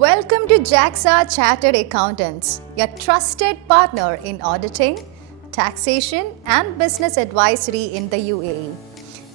Welcome to JAXA Chartered Accountants, your trusted partner in auditing, taxation and business advisory in the UAE.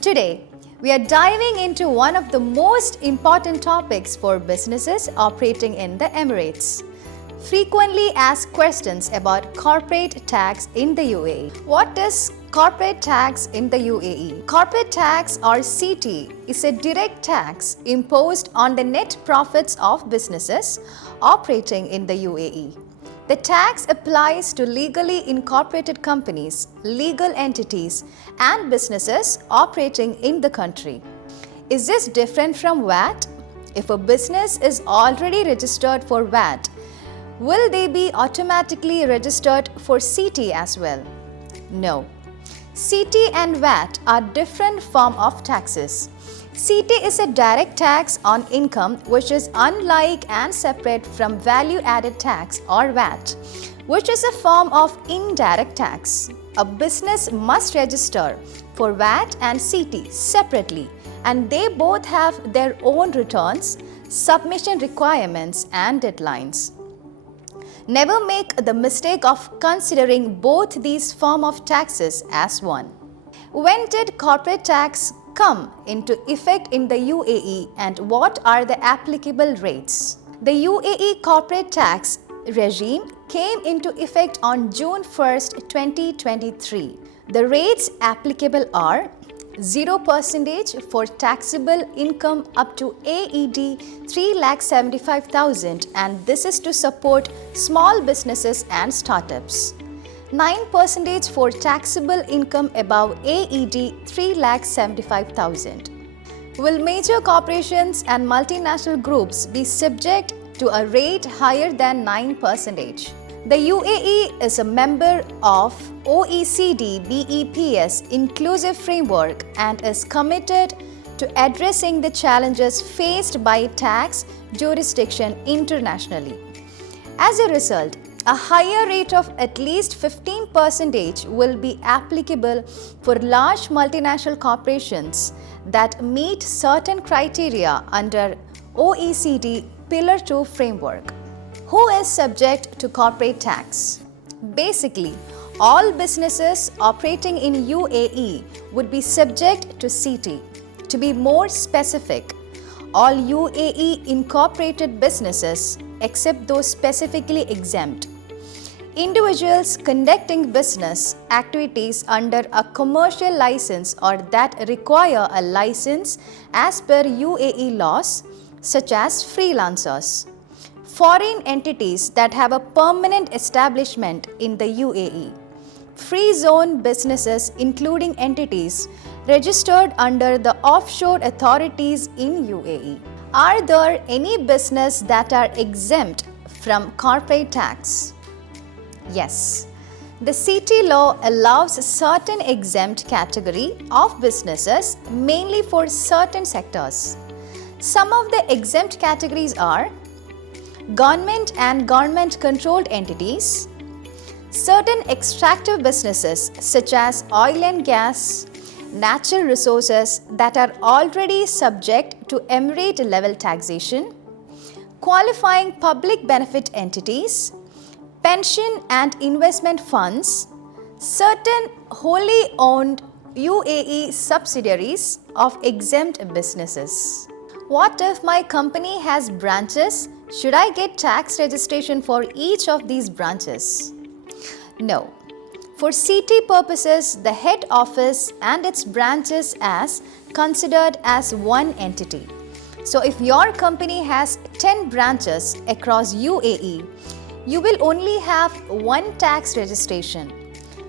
Today, we are diving into one of the most important topics for businesses operating in the Emirates. Frequently asked questions about corporate tax in the UAE. What is corporate tax in the UAE? Corporate tax or CT is a direct tax imposed on the net profits of businesses operating in the UAE. The tax applies to legally incorporated companies, legal entities, and businesses operating in the country. Is this different from VAT? If a business is already registered for VAT, will they be automatically registered for CT as well? No. CT and VAT are different forms of taxes. CT is a direct tax on income which is unlike and separate from value-added tax or VAT, which is a form of indirect tax. A business must register for VAT and CT separately, and they both have their own returns, submission requirements and deadlines. Never make the mistake of considering both these forms of taxes as one. When did corporate tax come into effect in the UAE and what are the applicable rates? The UAE Corporate Tax regime came into effect on June 1st, 2023. The rates applicable are 0% for taxable income up to AED 3,75,000, and this is to support small businesses and startups. 9% for taxable income above AED 3,75,000. Will major corporations and multinational groups be subject to a rate higher than 9%? The UAE is a member of OECD BEPS Inclusive Framework and is committed to addressing the challenges faced by tax jurisdiction internationally. As a result, a higher rate of at least 15% will be applicable for large multinational corporations that meet certain criteria under OECD Pillar 2 framework. Who is subject to corporate tax? Basically, all businesses operating in UAE would be subject to CT. To be more specific, all UAE incorporated businesses except those specifically exempt. Individuals conducting business activities under a commercial license or that require a license as per UAE laws, such as freelancers. Foreign entities that have a permanent establishment in the UAE. Free zone businesses including entities registered under the offshore authorities in UAE. Are there any business that are exempt from corporate tax? Yes. The CT law allows a certain exempt category of businesses mainly for certain sectors. Some of the exempt categories are government and government-controlled entities, certain extractive businesses such as oil and gas, natural resources that are already subject to emirate-level taxation, qualifying public benefit entities, pension and investment funds, certain wholly owned UAE subsidiaries of exempt businesses. What if my company has branches? Should I get tax registration for each of these branches? No. For CT purposes, the head office and its branches as considered as one entity. So if your company has 10 branches across UAE, you will only have one tax registration.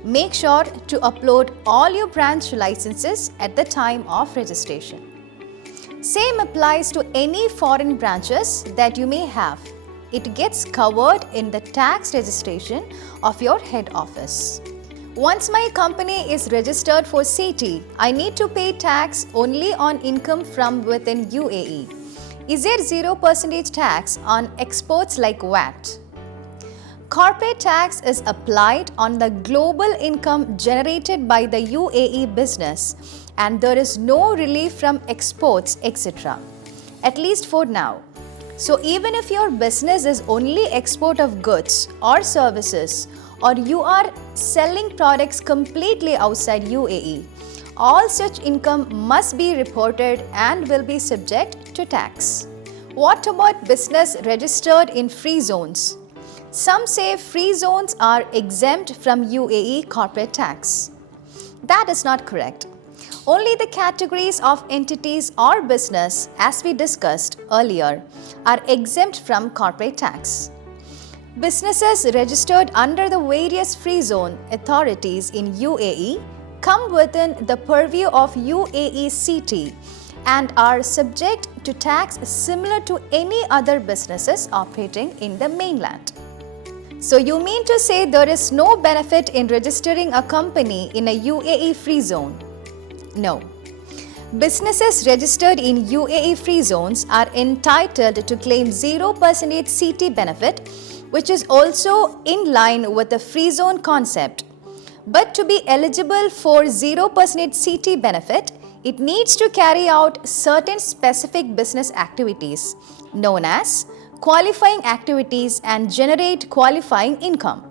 Make sure to upload all your branch licenses at the time of registration. Same applies to any foreign branches that you may have. It gets covered in the tax registration of your head office. Once my company is registered for CT, I need to pay tax only on income from within UAE. Is there 0% tax on exports like VAT? Corporate tax is applied on the global income generated by the UAE business, and there is no relief from exports, etc. At least for now. So even if your business is only export of goods or services, or you are selling products completely outside UAE, all such income must be reported and will be subject to tax. What about business registered in free zones? Some say free zones are exempt from UAE corporate tax. That is not correct. Only the categories of entities or business, as we discussed earlier, are exempt from corporate tax. Businesses registered under the various free zone authorities in UAE come within the purview of UAE CT and are subject to tax similar to any other businesses operating in the mainland. So you mean to say there is no benefit in registering a company in a UAE free zone? No. Businesses registered in UAE free zones are entitled to claim 0% CT benefit, which is also in line with the free zone concept. But to be eligible for 0% CT benefit, it needs to carry out certain specific business activities known as qualifying activities and generate qualifying income.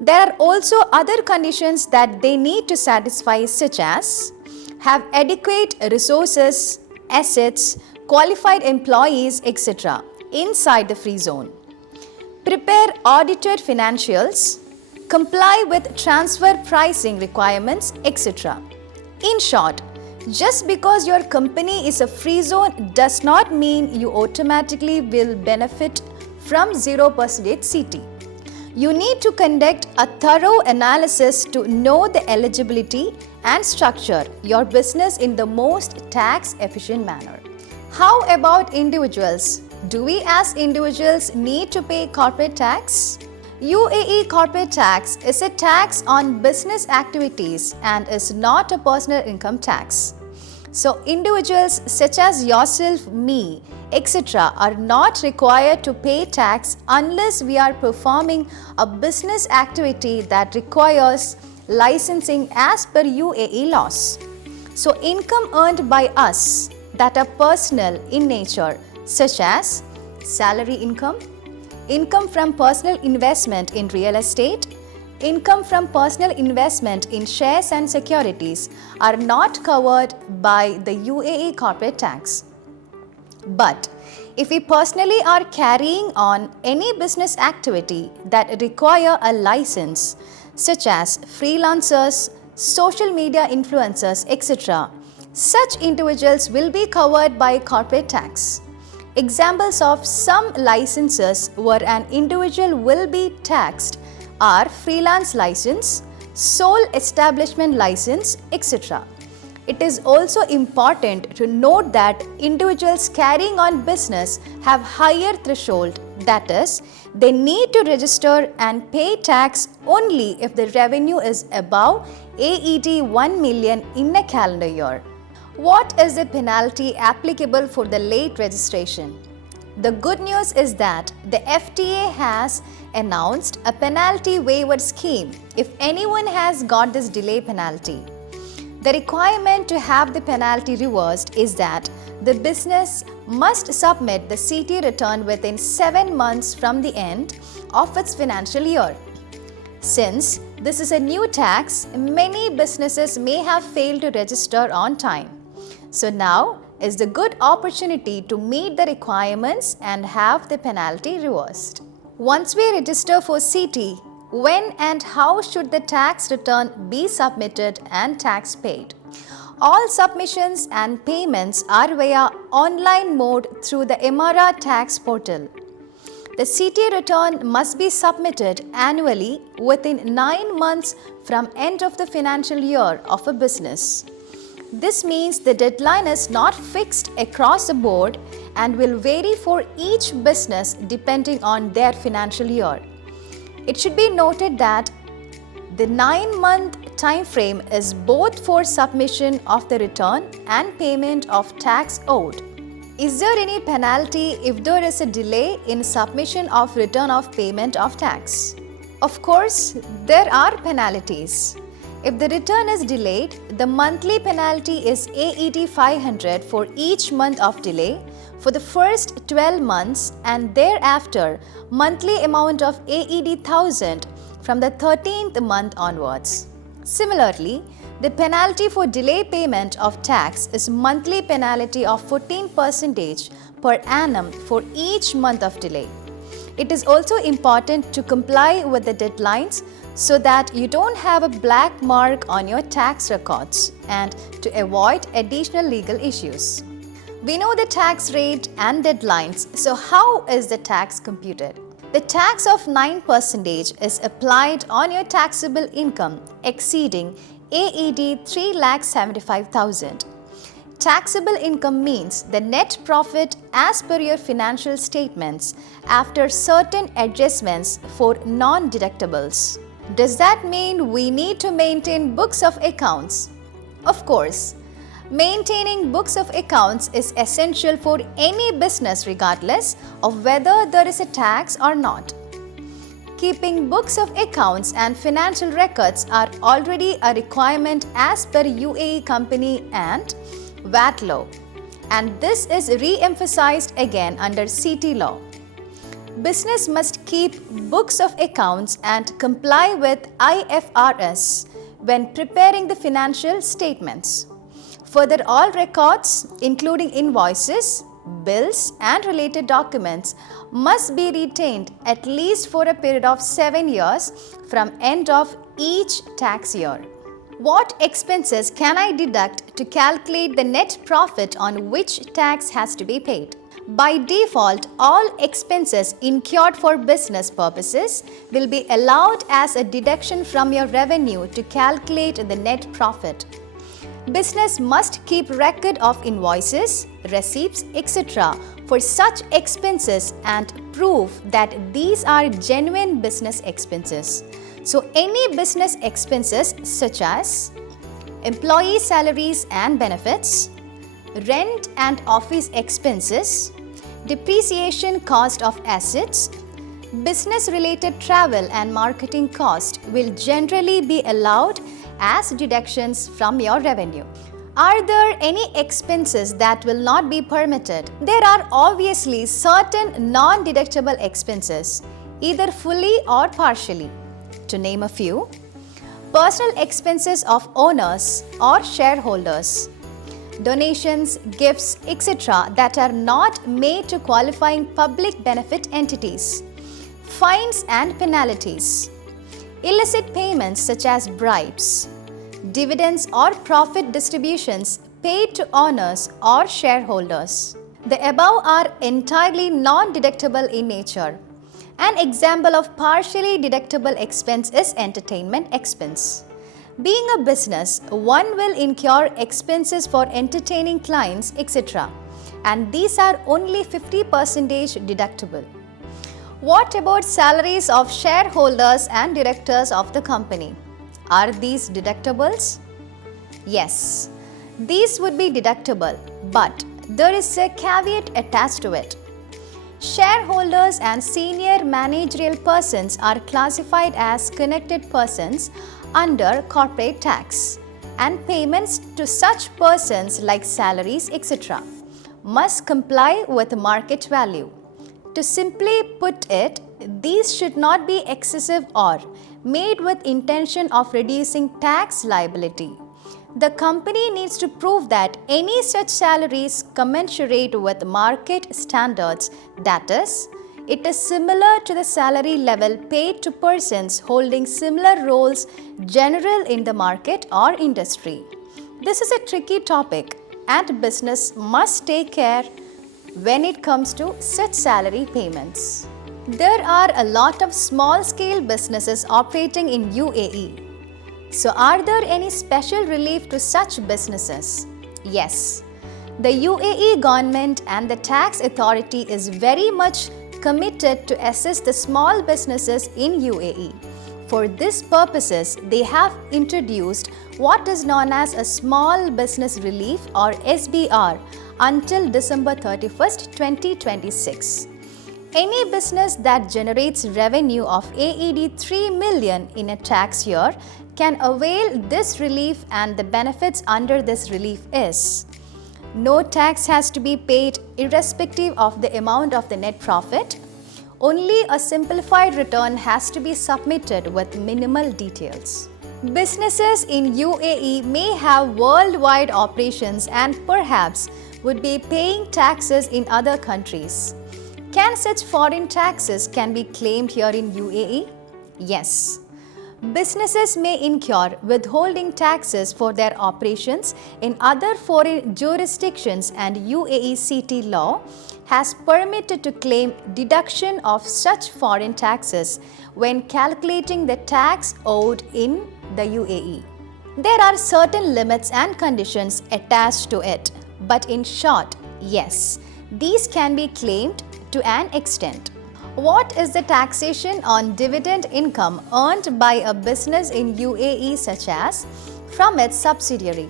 There are also other conditions that they need to satisfy, such as have adequate resources, assets, qualified employees, etc. inside the free zone, prepare audited financials, comply with transfer pricing requirements, etc. In short, just because your company is a free zone does not mean you automatically will benefit from 0% CT. You need to conduct a thorough analysis to know the eligibility and structure your business in the most tax efficient manner. How about individuals? Do we as individuals need to pay corporate tax? UAE Corporate Tax is a tax on business activities and is not a personal income tax. So individuals such as yourself, me, etc. are not required to pay tax unless we are performing a business activity that requires licensing as per UAE laws. So income earned by us that are personal in nature, such as salary income, income from personal investment in real estate, income from personal investment in shares and securities are not covered by the UAE corporate tax. But if we personally are carrying on any business activity that require a license, such as freelancers, social media influencers, etc., such individuals will be covered by corporate tax. Examples of some licenses where an individual will be taxed are freelance license, sole establishment license, etc. It is also important to note that individuals carrying on business have higher threshold, that is, they need to register and pay tax only if the revenue is above AED 1 million in a calendar year. What is the penalty applicable for the late registration? The good news is that the FTA has announced a penalty waiver scheme if anyone has got this delay penalty. The requirement to have the penalty reversed is that the business must submit the CT return within 7 months from the end of its financial year. Since this is a new tax, many businesses may have failed to register on time. So now is the good opportunity to meet the requirements and have the penalty reversed. Once we register for CT, when and how should the tax return be submitted and tax paid? All submissions and payments are via online mode through the Emara tax portal. The CT return must be submitted annually within 9 months from end of the financial year of a business. This means the deadline is not fixed across the board and will vary for each business depending on their financial year. It should be noted that the 9-month time frame is both for submission of the return and payment of tax owed. Is there any penalty if there is a delay in submission of return of payment of tax? Of course, there are penalties. If the return is delayed, the monthly penalty is AED 500 for each month of delay for the first 12 months and thereafter monthly amount of AED 1000 from the 13th month onwards. Similarly, the penalty for delay payment of tax is monthly penalty of 14% per annum for each month of delay. It is also important to comply with the deadlines so that you don't have a black mark on your tax records and to avoid additional legal issues. We know the tax rate and deadlines, so how is the tax computed? The tax of 9% is applied on your taxable income exceeding AED 3,75,000. Taxable income means the net profit as per your financial statements after certain adjustments for non-deductibles. Does that mean we need to maintain books of accounts? Of course. Maintaining books of accounts is essential for any business regardless of whether there is a tax or not. Keeping books of accounts and financial records are already a requirement as per UAE Company and VAT law, and this is re-emphasized again under CT law. Business must keep books of accounts and comply with IFRS when preparing the financial statements. Further, all records, including invoices, bills and related documents must be retained at least for a period of 7 years from end of each tax year. What expenses can I deduct to calculate the net profit on which tax has to be paid? By default, all expenses incurred for business purposes will be allowed as a deduction from your revenue to calculate the net profit. Business must keep record of invoices, receipts, etc. for such expenses and prove that these are genuine business expenses. So, any business expenses such as employee salaries and benefits, rent and office expenses, depreciation cost of assets, business-related travel and marketing cost will generally be allowed as deductions from your revenue. Are there any expenses that will not be permitted? There are obviously certain non-deductible expenses, either fully or partially. To name a few, personal expenses of owners or shareholders, donations, gifts, etc. that are not made to qualifying public benefit entities, fines and penalties, illicit payments such as bribes, dividends or profit distributions paid to owners or shareholders. The above are entirely non-deductible in nature. An example of partially deductible expense is entertainment expense. Being a business, one will incur expenses for entertaining clients, etc. and these are only 50% deductible. What about salaries of shareholders and directors of the company? Are these deductibles? Yes, these would be deductible, but there is a caveat attached to it. Shareholders and senior managerial persons are classified as connected persons under corporate tax, and payments to such persons like salaries, etc. must comply with market value. To simply put it, these should not be excessive or made with intention of reducing tax liability. The company needs to prove that any such salaries commensurate with market standards, that is, it is similar to the salary level paid to persons holding similar roles general in the market or industry. This is a tricky topic and business must take care when it comes to such salary payments. There are a lot of small-scale businesses operating in UAE. So, are there any special relief to such businesses? Yes. The UAE government and the tax authority is very much committed to assist the small businesses in UAE. For these purposes, they have introduced what is known as a Small Business Relief or SBR until December 31st, 2026. Any business that generates revenue of AED 3 million in a tax year can avail this relief, and the benefits under this relief is: no tax has to be paid irrespective of the amount of the net profit. Only a simplified return has to be submitted with minimal details. Businesses in UAE may have worldwide operations and perhaps would be paying taxes in other countries. Can such foreign taxes be claimed here in UAE? Yes. Businesses may incur withholding taxes for their operations in other foreign jurisdictions, and UAE CT law has permitted to claim deduction of such foreign taxes when calculating the tax owed in the UAE. There are certain limits and conditions attached to it, but in short, yes, these can be claimed to an extent. What is the taxation on dividend income earned by a business in UAE, such as from its subsidiary?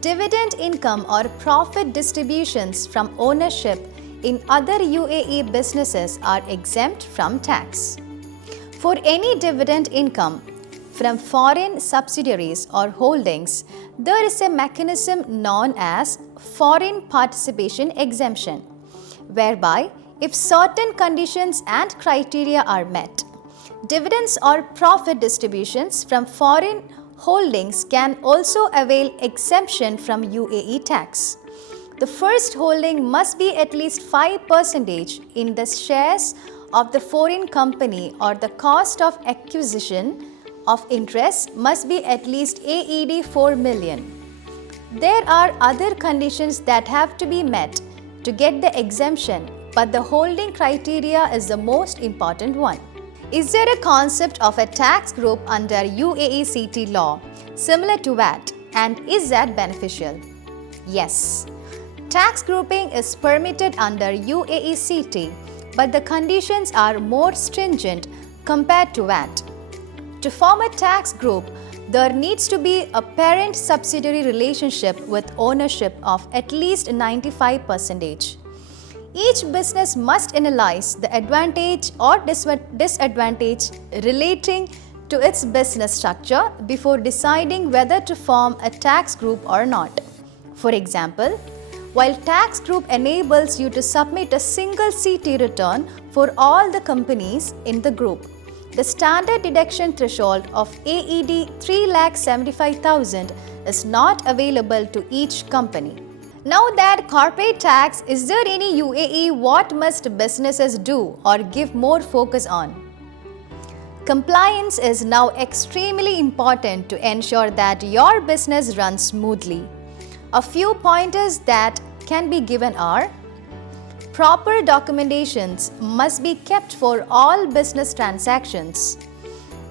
Dividend income or profit distributions from ownership in other UAE businesses are exempt from tax. For any dividend income from foreign subsidiaries or holdings, there is a mechanism known as foreign participation exemption, whereby if certain conditions and criteria are met, dividends or profit distributions from foreign holdings can also avail exemption from UAE tax. The first holding must be at least 5% in the shares of the foreign company, or the cost of acquisition of interest must be at least AED 4 million. There are other conditions that have to be met to get the exemption, but the holding criteria is the most important one. Is there a concept of a tax group under UAE CT law similar to VAT, and is that beneficial? Yes. Tax grouping is permitted under UAE CT, but the conditions are more stringent compared to VAT. To form a tax group, there needs to be a parent-subsidiary relationship with ownership of at least 95%. Each business must analyze the advantage or disadvantage relating to its business structure before deciding whether to form a tax group or not. For example, while tax group enables you to submit a single CT return for all the companies in the group, the standard deduction threshold of AED 3,75,000 is not available to each company. Now that corporate tax, is there any UAE what must businesses do or give more focus on? Compliance is now extremely important to ensure that your business runs smoothly. A few pointers that can be given are: proper documentations must be kept for all business transactions.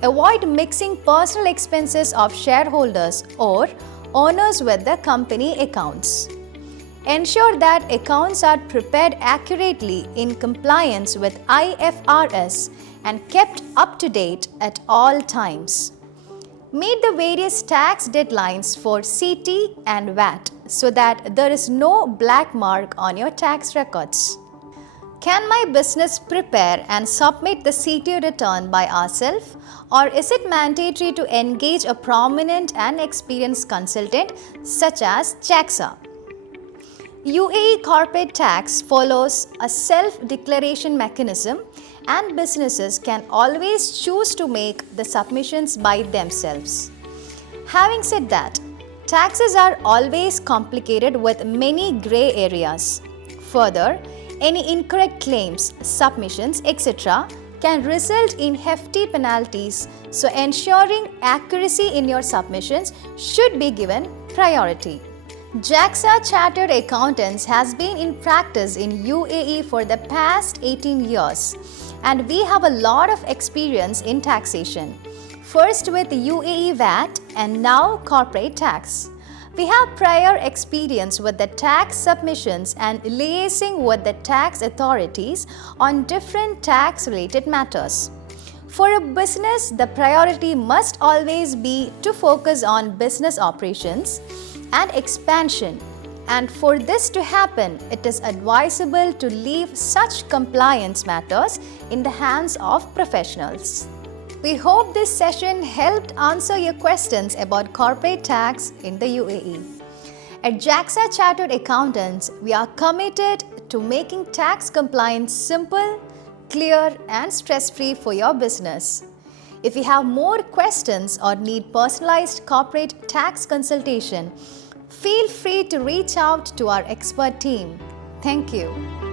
Avoid mixing personal expenses of shareholders or owners with the company accounts. Ensure that accounts are prepared accurately in compliance with IFRS and kept up to date at all times. Meet the various tax deadlines for CT and VAT so that there is no black mark on your tax records. Can my business prepare and submit the CT return by ourselves, or is it mandatory to engage a prominent and experienced consultant such as JAXA? UAE Corporate Tax follows a self-declaration mechanism, and businesses can always choose to make the submissions by themselves. Having said that, taxes are always complicated with many gray areas. Further, any incorrect claims, submissions, etc. can result in hefty penalties, so ensuring accuracy in your submissions should be given priority. JAXA Chartered Accountants has been in practice in UAE for the past 18 years, and we have a lot of experience in taxation. First with UAE VAT and now corporate tax. We have prior experience with the tax submissions and liaising with the tax authorities on different tax-related matters. For a business, the priority must always be to focus on business operations and expansion, and for this to happen, it is advisable to leave such compliance matters in the hands of professionals. We hope this session helped answer your questions about corporate tax in the UAE. At JAXA Chartered Accountants, we are committed to making tax compliance simple, clear, and stress-free for your business. If you have more questions or need personalized corporate tax consultation, feel free to reach out to our expert team. Thank you.